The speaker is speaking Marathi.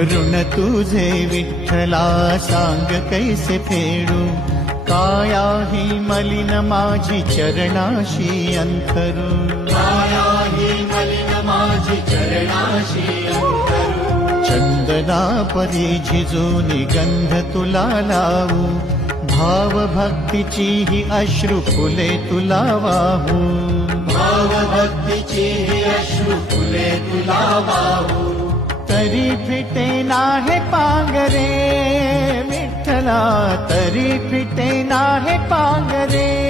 ऋण तुझे विठ्ठला सांग कैसे फेडू, काय आहे मलिन माझी चरणाशी अंतरू, काय आहे मलिन माझी चरणाशी अंतरू, चंदना परी झिजूनी गंध तुला लावू, भाव भक्तीची ही अश्रू फुले तुला वाहू, भाव भक्तीची ही अश्रू फुले तुला वाहू, तरी फिटे नाहे पांगरे विठ्ठला, तरी फिटे नाहे पांगरे.